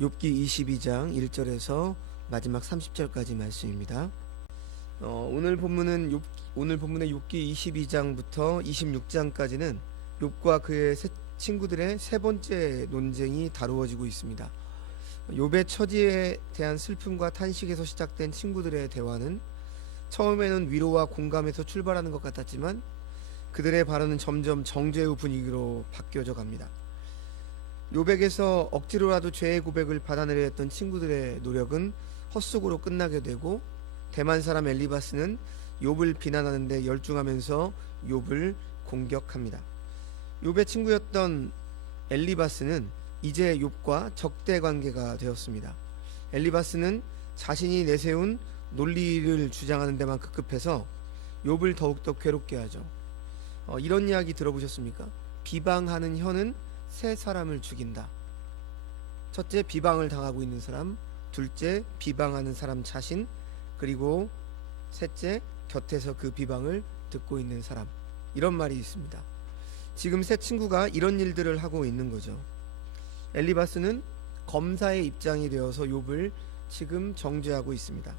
욥기 22장 1절에서 마지막 30절까지 말씀입니다. 오늘 본문의 욥기 22장부터 26장까지는 욥과 그의 친구들의 세 번째 논쟁이 다루어지고 있습니다. 욥의 처지에 대한 슬픔과 탄식에서 시작된 친구들의 대화는 처음에는 위로와 공감에서 출발하는 것 같았지만 그들의 발언은 점점 정죄의 분위기로 바뀌어져 갑니다. 욥에게서 억지로라도 죄의 고백을 받아내려 했던 친구들의 노력은 헛속으로 끝나게 되고, 대만 사람 엘리바스는 욥을 비난하는 데 열중하면서 욥을 공격합니다. 욥의 친구였던 엘리바스는 이제 욥과 적대 관계가 되었습니다. 엘리바스는 자신이 내세운 논리를 주장하는 데만 급급해서 욥을 더욱더 괴롭게 하죠. 이런 이야기 들어보셨습니까? 비방하는 혀는 세 사람을 죽인다. 첫째, 비방을 당하고 있는 사람. 둘째, 비방하는 사람 자신. 그리고 셋째, 곁에서 그 비방을 듣고 있는 사람. 이런 말이 있습니다. 지금 세 친구가 이런 일들을 하고 있는 거죠. 엘리바스는 검사의 입장이 되어서 욥을 지금 정죄하고 있습니다.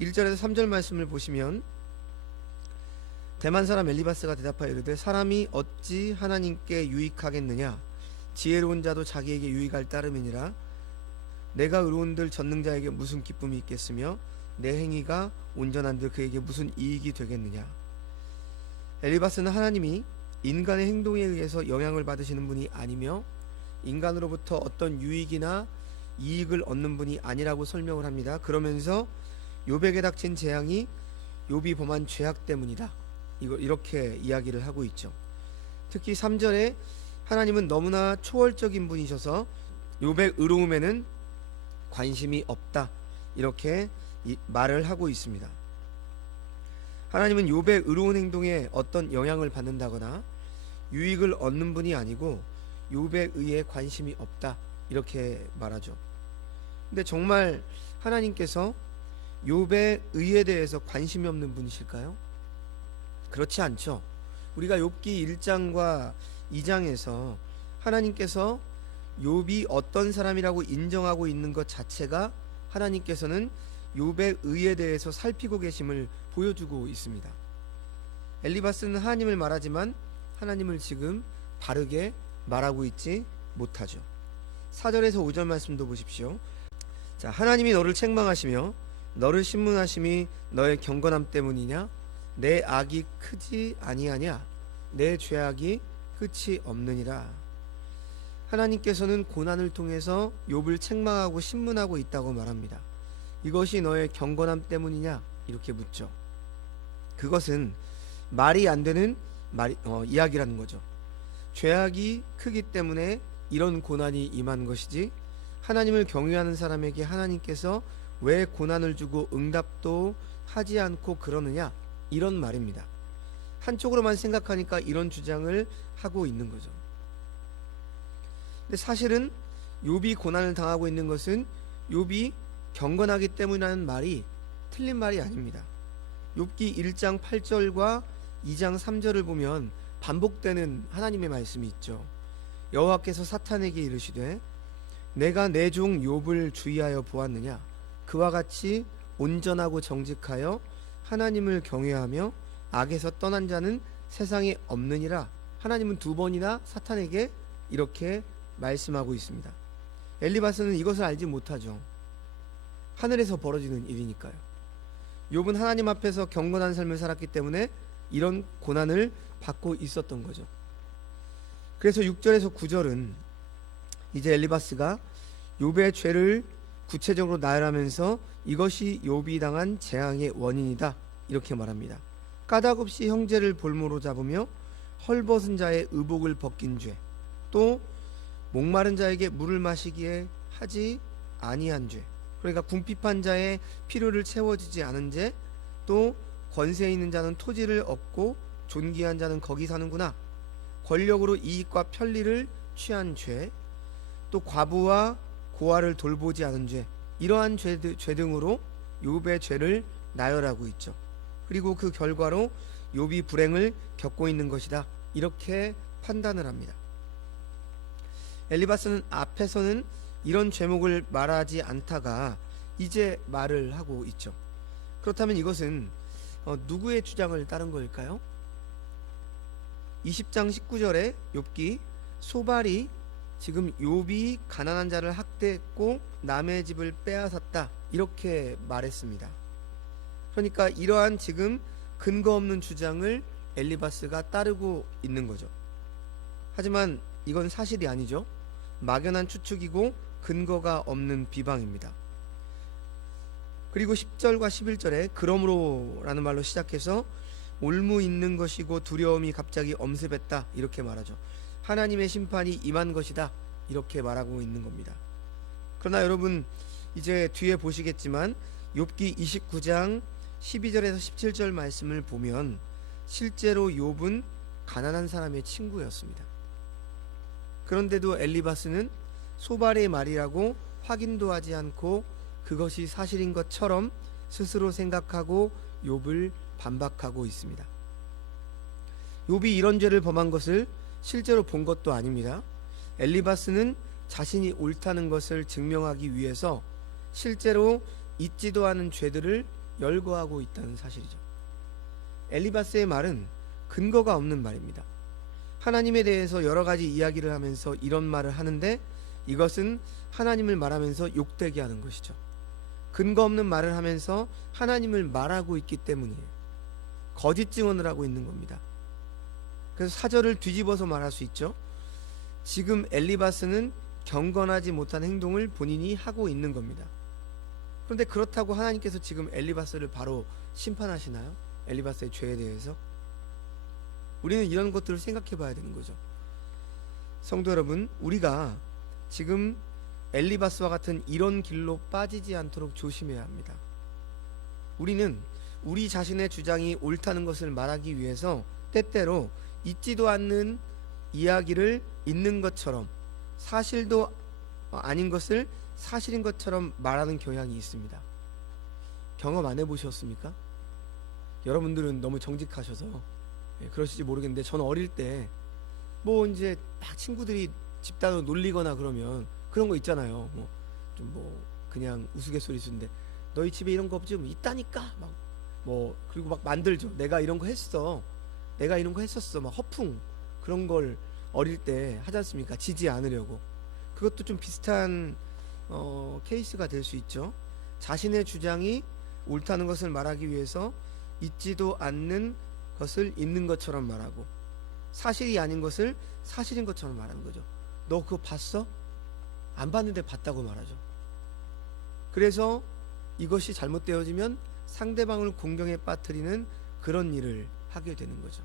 1절에서 3절 말씀을 보시면, 대만 사람 엘리바스가 대답하여 이르되 사람이 어찌 하나님께 유익하겠느냐? 지혜로운 자도 자기에게 유익할 따름이니라. 내가 의로운들 전능자에게 무슨 기쁨이 있겠으며 내 행위가 온전한들 그에게 무슨 이익이 되겠느냐? 엘리바스는 하나님이 인간의 행동에 의해서 영향을 받으시는 분이 아니며 인간으로부터 어떤 유익이나 이익을 얻는 분이 아니라고 설명을 합니다. 그러면서 욥에게 닥친 재앙이 욥이 범한 죄악 때문이다, 이렇게 이야기를 하고 있죠. 특히 3절에 하나님은 너무나 초월적인 분이셔서 욥의 의로움에는 관심이 없다, 이렇게 말을 하고 있습니다. 하나님은 욥의 의로운 행동에 어떤 영향을 받는다거나 유익을 얻는 분이 아니고 욥에 의해 관심이 없다, 이렇게 말하죠. 근데 정말 하나님께서 욥의 의에 대해서 관심이 없는 분이실까요? 그렇지 않죠. 우리가 욥기 1장과 2장에서 하나님께서 욥이 어떤 사람이라고 인정하고 있는 것 자체가 하나님께서는 욥의 의에 대해서 살피고 계심을 보여주고 있습니다. 엘리바스는 하나님을 말하지만 하나님을 지금 바르게 말하고 있지 못하죠. 4절에서 5절 말씀도 보십시오. 자, 하나님이 너를 책망하시며 너를 신문하심이 너의 경건함 때문이냐? 내 악이 크지 아니하냐? 내 죄악이 끝이 없느니라. 하나님께서는 고난을 통해서 욥을 책망하고 신문하고 있다고 말합니다. 이것이 너의 경건함 때문이냐? 이렇게 묻죠. 그것은 말이 안 되는 이야기라는 거죠. 죄악이 크기 때문에 이런 고난이 임한 것이지, 하나님을 경외하는 사람에게 하나님께서 왜 고난을 주고 응답도 하지 않고 그러느냐, 이런 말입니다. 한쪽으로만 생각하니까 이런 주장을 하고 있는 거죠. 근데 사실은 욥이 고난을 당하고 있는 것은 욥이 경건하기 때문이라는 말이 틀린 말이 아닙니다. 욥기 1장 8절과 2장 3절을 보면 반복되는 하나님의 말씀이 있죠. 여호와께서 사탄에게 이르시되 내가 내 종 욥을 주의하여 보았느냐? 그와 같이 온전하고 정직하여 하나님을 경외하며 악에서 떠난 자는 세상에 없느니라. 하나님은 두 번이나 사탄에게 이렇게 말씀하고 있습니다. 엘리바스는 이것을 알지 못하죠. 하늘에서 벌어지는 일이니까요. 욥은 하나님 앞에서 경건한 삶을 살았기 때문에 이런 고난을 받고 있었던 거죠. 그래서 6절에서 9절은 이제 엘리바스가 욥의 죄를 구체적으로 나열하면서 이것이 욥이 당한 재앙의 원인이다, 이렇게 말합니다. 까닭없이 형제를 볼모로 잡으며 헐벗은 자의 의복을 벗긴 죄, 또 목마른 자에게 물을 마시기에 하지 아니한 죄, 그러니까 궁핍한 자의 필요를 채워주지 않은 죄, 또 권세 있는 자는 토지를 얻고 존귀한 자는 거기 사는구나, 권력으로 이익과 편리를 취한 죄, 또 과부와 고아를 돌보지 않은 죄, 이러한 죄 등으로 욥의 죄를 나열하고 있죠. 그리고 그 결과로 욥이 불행을 겪고 있는 것이다, 이렇게 판단을 합니다. 엘리바스는 앞에서는 이런 죄목을 말하지 않다가 이제 말을 하고 있죠. 그렇다면 이것은 누구의 주장을 따른 걸까요? 20장 19절에 욥기 소발이 지금 욥이 가난한 자를 학대했고 남의 집을 빼앗았다 이렇게 말했습니다. 그러니까 이러한 지금 근거 없는 주장을 엘리바스가 따르고 있는 거죠. 하지만 이건 사실이 아니죠. 막연한 추측이고 근거가 없는 비방입니다. 그리고 10절과 11절에 그러므로 라는 말로 시작해서 올무 있는 것이고 두려움이 갑자기 엄습했다 이렇게 말하죠. 하나님의 심판이 임한 것이다 이렇게 말하고 있는 겁니다. 그러나 여러분 이제 뒤에 보시겠지만 욥기 29장 12절에서 17절 말씀을 보면 실제로 욥은 가난한 사람의 친구였습니다. 그런데도 엘리바스는 소발의 말이라고 확인도 하지 않고 그것이 사실인 것처럼 스스로 생각하고 욥을 반박하고 있습니다. 욥이 이런 죄를 범한 것을 실제로 본 것도 아닙니다. 엘리바스는 자신이 옳다는 것을 증명하기 위해서 실제로 있지도 않은 죄들을 열거하고 있다는 사실이죠. 엘리바스의 말은 근거가 없는 말입니다. 하나님에 대해서 여러 가지 이야기를 하면서 이런 말을 하는데 이것은 하나님을 말하면서 욕되게 하는 것이죠. 근거 없는 말을 하면서 하나님을 말하고 있기 때문이에요. 거짓 증언을 하고 있는 겁니다. 그래서 사절을 뒤집어서 말할 수 있죠. 지금 엘리바스는 경건하지 못한 행동을 본인이 하고 있는 겁니다. 그런데 그렇다고 하나님께서 지금 엘리바스를 바로 심판하시나요? 엘리바스의 죄에 대해서? 우리는 이런 것들을 생각해 봐야 되는 거죠. 성도 여러분, 우리가 지금 엘리바스와 같은 이런 길로 빠지지 않도록 조심해야 합니다. 우리는 우리 자신의 주장이 옳다는 것을 말하기 위해서 때때로 있지도 않는 이야기를 있는 것처럼 사실도 아닌 것을 사실인 것처럼 말하는 경향이 있습니다. 경험 안 해보셨습니까? 여러분들은 너무 정직하셔서 그러실지 모르겠는데 저는 어릴 때 뭐 이제 막 친구들이 집단으로 놀리거나 그러면 그런 거 있잖아요. 그냥 우스갯소리인데 너희 집에 이런 거 없지? 뭐 있다니까 그리고 막 만들죠. 내가 이런 거 했어. 내가 이런 거 했었어. 막 허풍 그런 걸 어릴 때 하지 않습니까? 지지 않으려고. 그것도 좀 비슷한 케이스가 될 수 있죠. 자신의 주장이 옳다는 것을 말하기 위해서 있지도 않는 것을 있는 것처럼 말하고 사실이 아닌 것을 사실인 것처럼 말하는 거죠. 너 그거 봤어? 안 봤는데 봤다고 말하죠. 그래서 이것이 잘못되어지면 상대방을 공경에 빠뜨리는 그런 일을 하게 되는 거죠.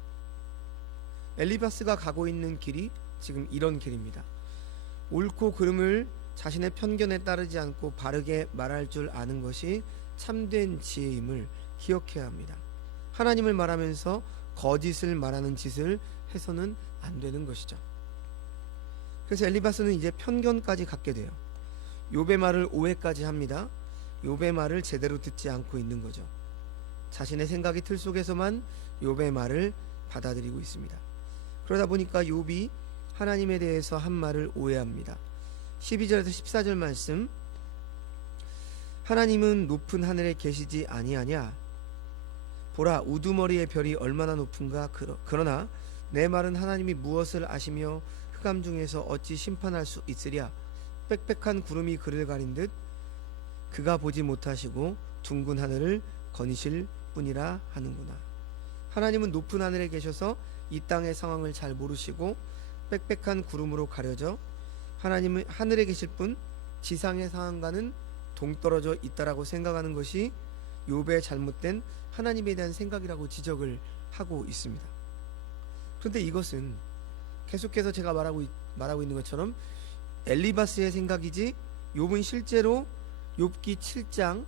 엘리바스가 가고 있는 길이 지금 이런 길입니다. 옳고 그름을 자신의 편견에 따르지 않고 바르게 말할 줄 아는 것이 참된 지혜임을 기억해야 합니다. 하나님을 말하면서 거짓을 말하는 짓을 해서는 안 되는 것이죠. 그래서 엘리바스는 이제 편견까지 갖게 돼요. 욥의 말을 오해까지 합니다. 욥의 말을 제대로 듣지 않고 있는 거죠. 자신의 생각이 틀 속에서만 욥의 말을 받아들이고 있습니다. 그러다 보니까 욥이 하나님에 대해서 한 말을 오해합니다. 12절에서 14절 말씀, 하나님은 높은 하늘에 계시지 아니하냐? 보라, 우두머리의 별이 얼마나 높은가. 그러나 내 말은 하나님이 무엇을 아시며 흑암 중에서 어찌 심판할 수 있으랴? 빽빽한 구름이 그를 가린 듯 그가 보지 못하시고 둥근 하늘을 거니실 뿐이라 하는구나. 하나님은 높은 하늘에 계셔서 이 땅의 상황을 잘 모르시고 빽빽한 구름으로 가려져 하나님은 하늘에 계실 뿐 지상의 상황과는 동떨어져 있다라고 생각하는 것이 욥의 잘못된 하나님에 대한 생각이라고 지적을 하고 있습니다. 그런데 이것은 계속해서 제가 말하고 있는 것처럼 엘리바스의 생각이지 욥은 실제로 욥기 7장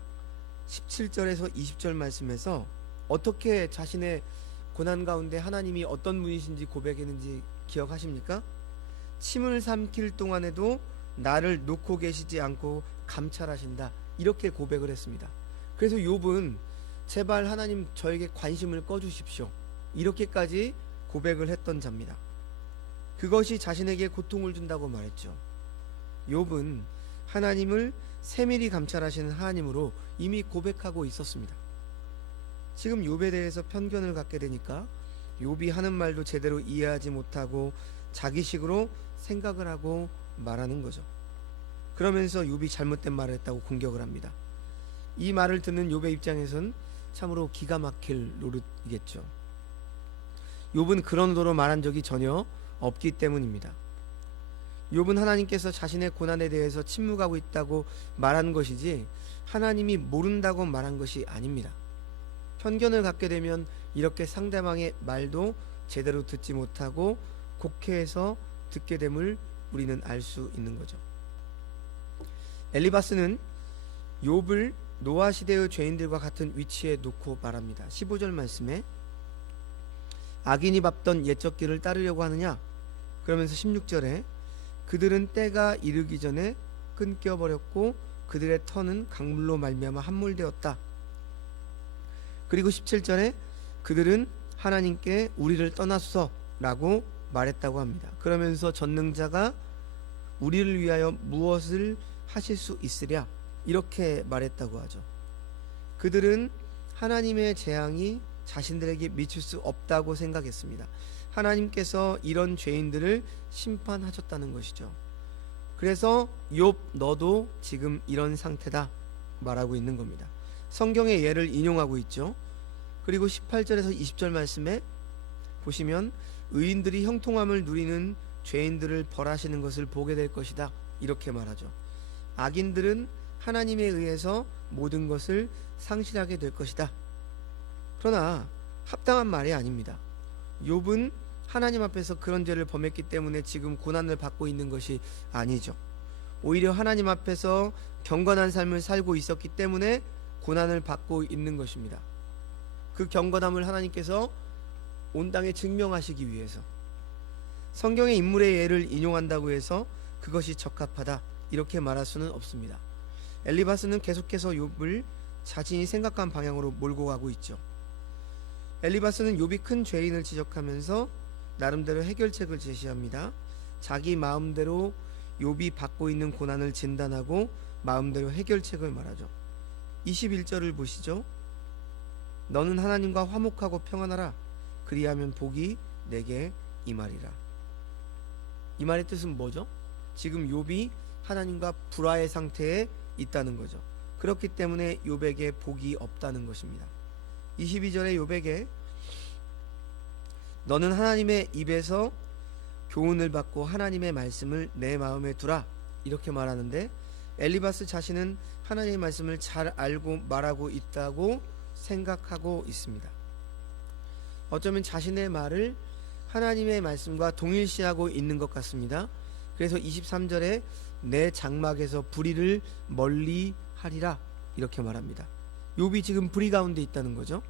17절에서 20절 말씀에서 어떻게 자신의 고난 가운데 하나님이 어떤 분이신지 고백했는지 기억하십니까? 침을 삼킬 동안에도 나를 놓고 계시지 않고 감찰하신다 이렇게 고백을 했습니다. 그래서 욥은 제발 하나님 저에게 관심을 꺼주십시오 이렇게까지 고백을 했던 자입니다. 그것이 자신에게 고통을 준다고 말했죠. 욥은 하나님을 세밀히 감찰하시는 하나님으로 이미 고백하고 있었습니다. 지금 욥에 대해서 편견을 갖게 되니까 욥이 하는 말도 제대로 이해하지 못하고 자기식으로 생각을 하고 말하는 거죠. 그러면서 욥이 잘못된 말을 했다고 공격을 합니다. 이 말을 듣는 욥의 입장에선 참으로 기가 막힐 노릇이겠죠. 욥은 그런 의도로 말한 적이 전혀 없기 때문입니다. 욥은 하나님께서 자신의 고난에 대해서 침묵하고 있다고 말한 것이지 하나님이 모른다고 말한 것이 아닙니다. 편견을 갖게 되면 이렇게 상대방의 말도 제대로 듣지 못하고 곡해해서 듣게 됨을 우리는 알 수 있는 거죠. 엘리바스는 욥을 노아 시대의 죄인들과 같은 위치에 놓고 말합니다. 15절 말씀에 악인이 밟던 옛적 길을 따르려고 하느냐? 그러면서 16절에 그들은 때가 이르기 전에 끊겨버렸고 그들의 터는 강물로 말미암아 함몰되었다. 그리고 17절에 그들은 하나님께 우리를 떠났어 라고 말했다고 합니다. 그러면서 전능자가 우리를 위하여 무엇을 하실 수 있으랴 이렇게 말했다고 하죠. 그들은 하나님의 재앙이 자신들에게 미칠 수 없다고 생각했습니다. 하나님께서 이런 죄인들을 심판하셨다는 것이죠. 그래서 욥 너도 지금 이런 상태다 말하고 있는 겁니다. 성경의 예를 인용하고 있죠. 그리고 18절에서 20절 말씀에 보시면 의인들이 형통함을 누리는 죄인들을 벌하시는 것을 보게 될 것이다 이렇게 말하죠. 악인들은 하나님에 의해서 모든 것을 상실하게 될 것이다. 그러나 합당한 말이 아닙니다. 욥은 하나님 앞에서 그런 죄를 범했기 때문에 지금 고난을 받고 있는 것이 아니죠. 오히려 하나님 앞에서 경건한 삶을 살고 있었기 때문에 고난을 받고 있는 것입니다. 그 경건함을 하나님께서 온 땅에 증명하시기 위해서 성경의 인물의 예를 인용한다고 해서 그것이 적합하다 이렇게 말할 수는 없습니다. 엘리바스는 계속해서 욥을 자신이 생각한 방향으로 몰고 가고 있죠. 엘리바스는 욥이 큰 죄인을 지적하면서 나름대로 해결책을 제시합니다. 자기 마음대로 욥이 받고 있는 고난을 진단하고 마음대로 해결책을 말하죠. 21절을 보시죠. 너는 하나님과 화목하고 평안하라. 그리하면 복이 내게 임하리라. 이 말의 뜻은 뭐죠? 지금 욥이 하나님과 불화의 상태에 있다는 거죠. 그렇기 때문에 욥에게 복이 없다는 것입니다. 22절에 욥에게 너는 하나님의 입에서 교훈을 받고 하나님의 말씀을 내 마음에 두라 이렇게 말하는데 엘리바스 자신은 하나님의 말씀을 잘 알고 말하고 있다고 생각하고 있습니다. 어쩌면 자신의 말을 하나님의 말씀과 동일시하고 있는 것 같습니다. 그래서 23절에 내 장막에서 불의를 멀리 하리라 이렇게 말합니다. 욥이 지금 불의 가운데 있다는 거죠.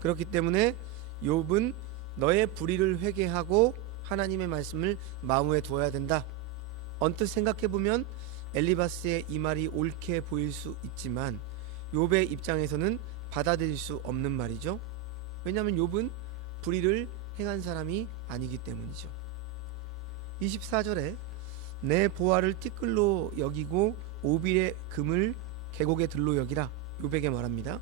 그렇기 때문에 욥은 너의 불의를 회개하고 하나님의 말씀을 마음에 두어야 된다. 언뜻 생각해보면 엘리바스의 이 말이 옳게 보일 수 있지만 욥의 입장에서는 받아들일 수 없는 말이죠. 왜냐하면 욥은 불의를 행한 사람이 아니기 때문이죠. 24절에 내 보화를 티끌로 여기고 오빌의 금을 계곡의 들로 여기라 욥에게 말합니다.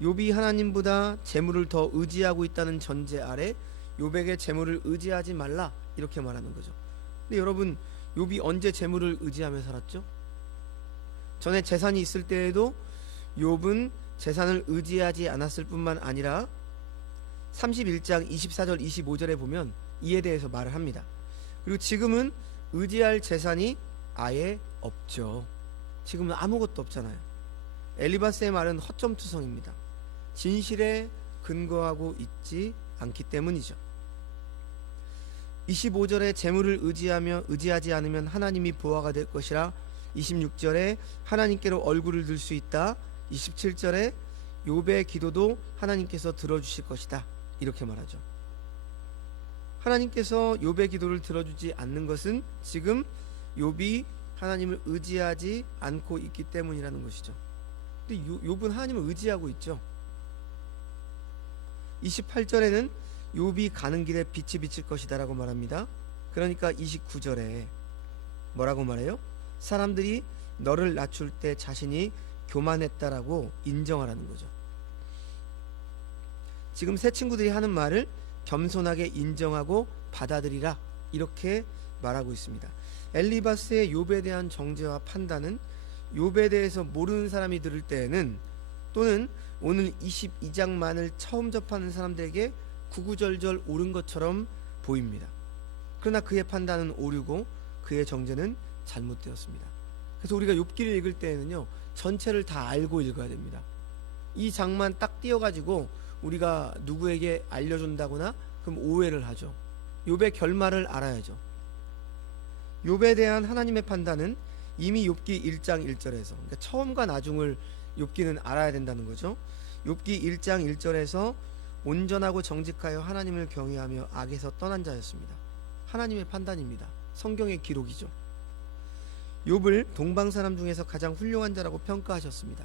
욥이 하나님보다 재물을 더 의지하고 있다는 전제 아래 욥에게 재물을 의지하지 말라 이렇게 말하는 거죠. 근데 여러분 욥이 언제 재물을 의지하며 살았죠? 전에 재산이 있을 때에도 욥은 재산을 의지하지 않았을 뿐만 아니라 31장 24절 25절에 보면 이에 대해서 말을 합니다. 그리고 지금은 의지할 재산이 아예 없죠. 지금은 아무것도 없잖아요. 엘리바스의 말은 허점투성입니다. 진실에 근거하고 있지 않기 때문이죠. 25절에 재물을 의지하지 않으면 하나님이 보화가 될 것이라 26절에 하나님께로 얼굴을 들 수 있다. 27절에 욥의 기도도 하나님께서 들어주실 것이다 이렇게 말하죠. 하나님께서 욥의 기도를 들어주지 않는 것은 지금 욥이 하나님을 의지하지 않고 있기 때문이라는 것이죠. 근데 욥은 하나님을 의지하고 있죠. 28절에는 욥이 가는 길에 빛이 비칠 것이다 라고 말합니다. 그러니까 29절에 뭐라고 말해요? 사람들이 너를 낮출 때 자신이 교만했다라고 인정하라는 거죠. 지금 새 친구들이 하는 말을 겸손하게 인정하고 받아들이라, 이렇게 말하고 있습니다. 엘리바스의 욥에 대한 정죄와 판단은 욥에 대해서 모르는 사람이 들을 때에는, 또는 오늘 22장만을 처음 접하는 사람들에게 구구절절 옳은 것처럼 보입니다. 그러나 그의 판단은 오류고 그의 정죄는 잘못되었습니다. 그래서 우리가 욥기를 읽을 때에는요, 전체를 다 알고 읽어야 됩니다. 이 장만 딱 띄어가지고 우리가 누구에게 알려준다거나 그럼 오해를 하죠. 욥의 결말을 알아야죠. 욥에 대한 하나님의 판단은 이미 욥기 1장 1절에서, 그러니까 처음과 나중을 욥기는 알아야 된다는 거죠. 욥기 1장 1절에서 온전하고 정직하여 하나님을 경외하며 악에서 떠난 자였습니다. 하나님의 판단입니다. 성경의 기록이죠. 욥을 동방 사람 중에서 가장 훌륭한 자라고 평가하셨습니다.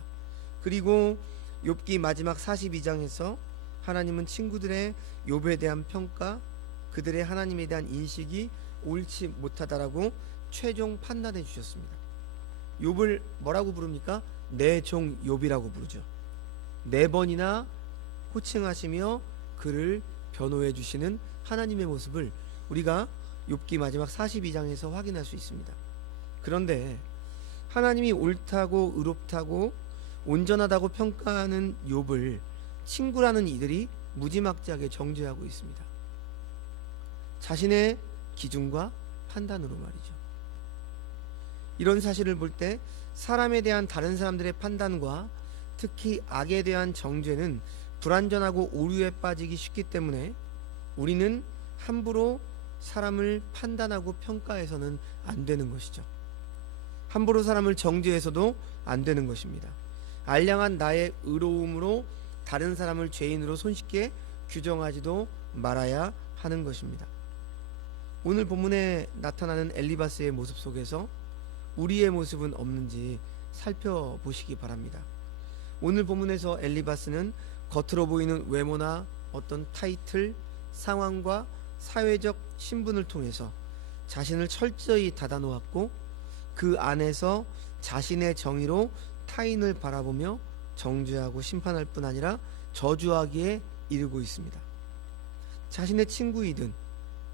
그리고 욥기 마지막 42장에서 하나님은 친구들의 욥에 대한 평가, 그들의 하나님에 대한 인식이 옳지 못하다라고 최종 판단해 주셨습니다. 욥을 뭐라고 부릅니까? 내 종 욥이라고 부르죠. 4번이나 호칭하시며 그를 변호해 주시는 하나님의 모습을 우리가 욥기 마지막 42장에서 확인할 수 있습니다. 그런데 하나님이 옳다고 의롭다고 온전하다고 평가하는 욥을 친구라는 이들이 무지막지하게 정죄하고 있습니다. 자신의 기준과 판단으로 말이죠. 이런 사실을 볼 때 사람에 대한 다른 사람들의 판단과 특히 악에 대한 정죄는 불완전하고 오류에 빠지기 쉽기 때문에 우리는 함부로 사람을 판단하고 평가해서는 안 되는 것이죠. 함부로 사람을 정죄해서도 안 되는 것입니다. 알량한 나의 의로움으로 다른 사람을 죄인으로 손쉽게 규정하지도 말아야 하는 것입니다. 오늘 본문에 나타나는 엘리바스의 모습 속에서 우리의 모습은 없는지 살펴보시기 바랍니다. 오늘 본문에서 엘리바스는 겉으로 보이는 외모나 어떤 타이틀, 상황과 사회적 신분을 통해서 자신을 철저히 닫아놓았고 그 안에서 자신의 정의로 타인을 바라보며 정죄하고 심판할 뿐 아니라 저주하기에 이르고 있습니다. 자신의 친구이든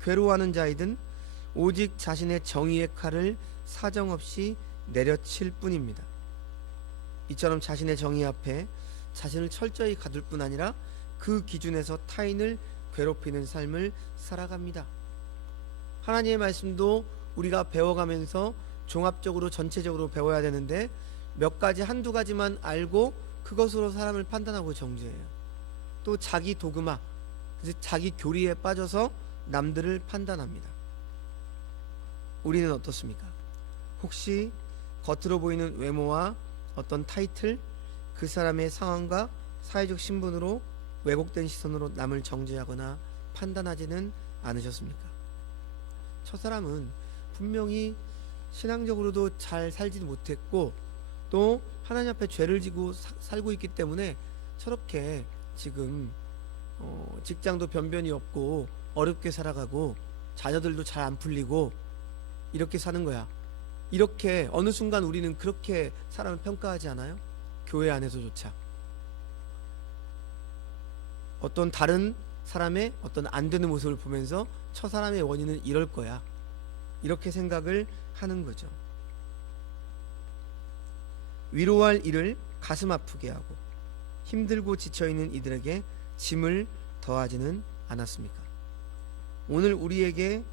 괴로워하는 자이든 오직 자신의 정의의 칼을 사정없이 내려칠 뿐입니다. 이처럼 자신의 정의 앞에 자신을 철저히 가둘 뿐 아니라 그 기준에서 타인을 괴롭히는 삶을 살아갑니다. 하나님의 말씀도 우리가 배워가면서 종합적으로 전체적으로 배워야 되는데 몇 가지 한두 가지만 알고 그것으로 사람을 판단하고 정죄해요. 또 자기 도그마, 자기 교리에 빠져서 남들을 판단합니다. 우리는 어떻습니까? 혹시 겉으로 보이는 외모와 어떤 타이틀, 그 사람의 상황과 사회적 신분으로 왜곡된 시선으로 남을 정죄하거나 판단하지는 않으셨습니까? 저 사람은 분명히 신앙적으로도 잘 살지도 못했고 또 하나님 앞에 죄를 지고 살고 있기 때문에 저렇게 지금 직장도 변변이 없고 어렵게 살아가고 자녀들도 잘 안 풀리고 이렇게 사는 거야. 이렇게 어느 순간 우리는 그렇게 사람을 평가하지 않아요? 교회 안에서조차 어떤 다른 사람의 어떤 안 되는 모습을 보면서 저 사람의 원인은 이럴 거야, 이렇게 생각을 하는 거죠. 위로할 일을 가슴 아프게 하고 힘들고 지쳐있는 이들에게 짐을 더하지는 않았습니까? 오늘 우리에게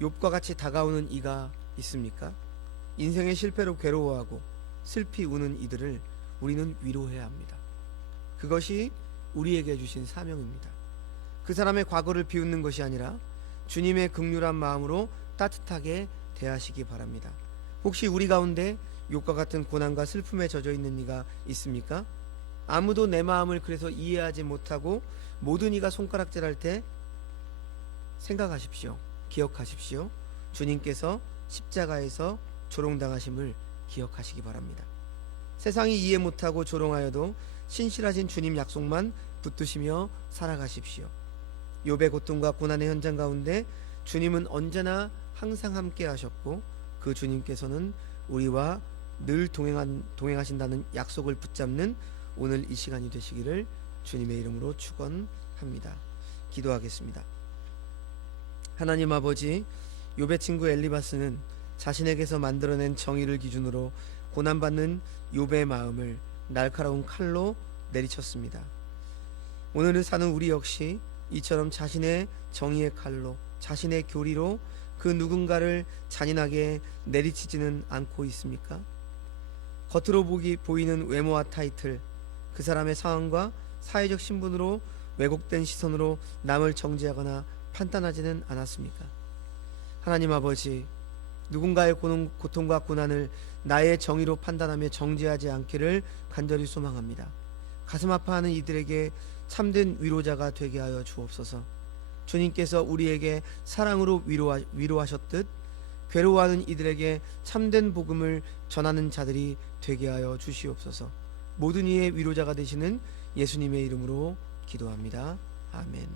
욥과 같이 다가오는 이가 있습니까? 인생의 실패로 괴로워하고 슬피 우는 이들을 우리는 위로해야 합니다. 그것이 우리에게 주신 사명입니다. 그 사람의 과거를 비웃는 것이 아니라 주님의 긍휼한 마음으로 따뜻하게 대하시기 바랍니다. 혹시 우리 가운데 욥과 같은 고난과 슬픔에 젖어 있는 이가 있습니까? 아무도 내 마음을 그래서 이해하지 못하고 모든 이가 손가락질할 때 생각하십시오. 기억하십시오. 주님께서 십자가에서 조롱당하심을 기억하시기 바랍니다. 세상이 이해 못하고 조롱하여도 신실하신 주님 약속만 붙드시며 살아가십시오. 욥의 고통과 고난의 현장 가운데 주님은 언제나 항상 함께 하셨고 그 주님께서는 우리와 늘 동행하신다는 약속을 붙잡는 오늘 이 시간이 되시기를 주님의 이름으로 축원합니다. 기도하겠습니다. 하나님 아버지, 욥의 친구 엘리바스는 자신에게서 만들어낸 정의를 기준으로 고난받는 욥의 마음을 날카로운 칼로 내리쳤습니다. 오늘을 사는 우리 역시 이처럼 자신의 정의의 칼로, 자신의 교리로 그 누군가를 잔인하게 내리치지는 않고 있습니까? 겉으로 보이는 외모와 타이틀, 그 사람의 상황과 사회적 신분으로 왜곡된 시선으로 남을 정죄하거나 판단하지는 않았습니까? 하나님 아버지, 누군가의 고통과 고난을 나의 정의로 판단하며 정죄하지 않기를 간절히 소망합니다. 가슴 아파하는 이들에게 참된 위로자가 되게 하여 주옵소서. 주님께서 우리에게 사랑으로 위로하셨듯 괴로워하는 이들에게 참된 복음을 전하는 자들이 되게 하여 주시옵소서. 모든 이의 위로자가 되시는 예수님의 이름으로 기도합니다. 아멘.